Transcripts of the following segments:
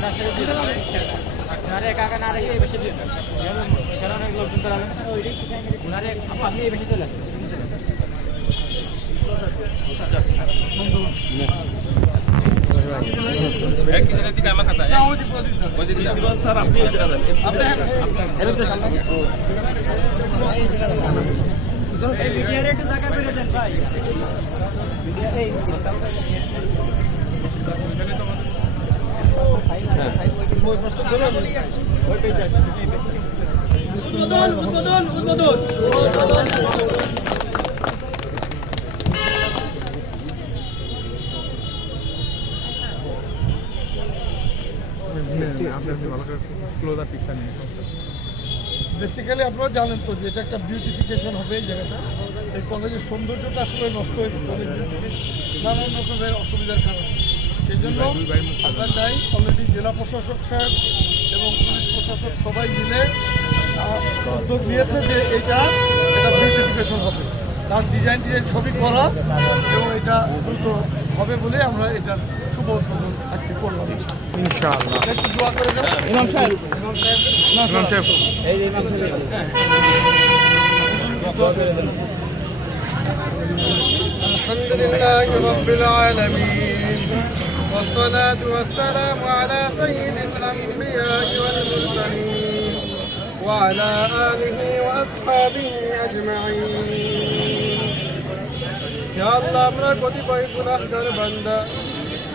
উনারে একা একা না রেখে এই বেশি দিন এখানে অনেক লোকজন দাঁড়াবেন উনারে আপনি এই বেশি চলে আসেন বেসিক্যালি আপনারা জানেন তো যে এটা একটা বিউটিফিকেশন হবে এই জায়গাটা। এই কলেজের সৌন্দর্যটা আসলে নষ্ট হয়ে গেছে অনেকদিন থেকে নানান রকমের অসুবিধার কারণে। সেই জন্য আমরা চাই অলরেডি জেলা প্রশাসক সাহেব এবং পুলিশ প্রশাসক সবাই মিলে উদ্যোগ নিয়েছে যে এটা বিউটিফিকেশন হবে, তার ডিজাইন ছবি করা এবং এটা দ্রুত হবে বলে আমরা এটার শুভ উদ্বোধন আজকে করলাম ইনশাআল্লাহ। একটু দোয়া করে দেন ইমাম সাহেব। আলহামদুলিল্লাহি রাব্বিল আলামিন والصلاة والسلام على سيد الأنبياء والمرسلين وعلى آله وأصحابه أجمعين يا الله আমরা কতিপয় গুনাহগার বান্দা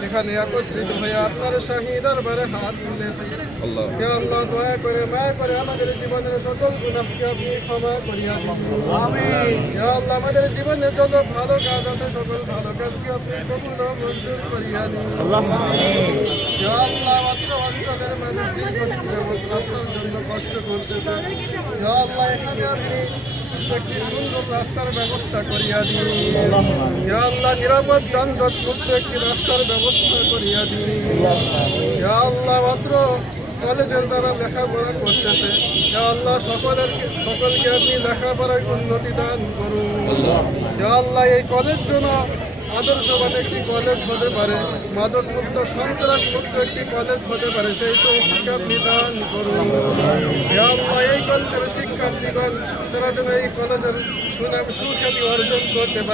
এখানে একত্রিত হয়ে আপনার শাহী দরবারে হাত তুলেছি। হে আল্লাহ দয়া করে মায়া করে আমাদের জীবনের সকল গুনাহকে আপনি ক্ষমা করিয়া দিন। আমিন। হে আল্লাহ আমাদের জীবনে যত ভালো কাজ আছে সকল ভালো কাজকে আপনি কবুল ও মঞ্জুর করিয়া দিন। আমিন। হে আল্লাহ মাত্র অঞ্চলের মানুষ দীর্ঘদিন যাবৎ রাস্তার জন্য কষ্ট করতেছে। হে আল্লাহ এখানে আপনি একটি সুন্দর রাস্তার ব্যবস্থা করিয়া দিন। হে আল্লাহ নিরাপদ যানজট মুক্ত একটি রাস্তার ব্যবস্থা করিয়া দিন। হে আল্লাহ মাত্র কলেজের দ্বারা লেখাপড়া করতেছে, হে আল্লাহ সকলকে আপনি লেখাপড়ায় উন্নতি দান করুন। হে আল্লাহ এই কলেজ যেন আদর্শবান একটি কলেজ হতে পারে, মাদক মুক্ত সন্ত্রাস মুক্ত একটি কলেজ হতে পারে, সেই তো শিক্ষা দান করুন। হে আল্লাহ এই কলেজের শিক্ষার্থীগণ তারা যেন এই কলেজের সুনাম সুখ্যাতি অর্জন করতে পারে।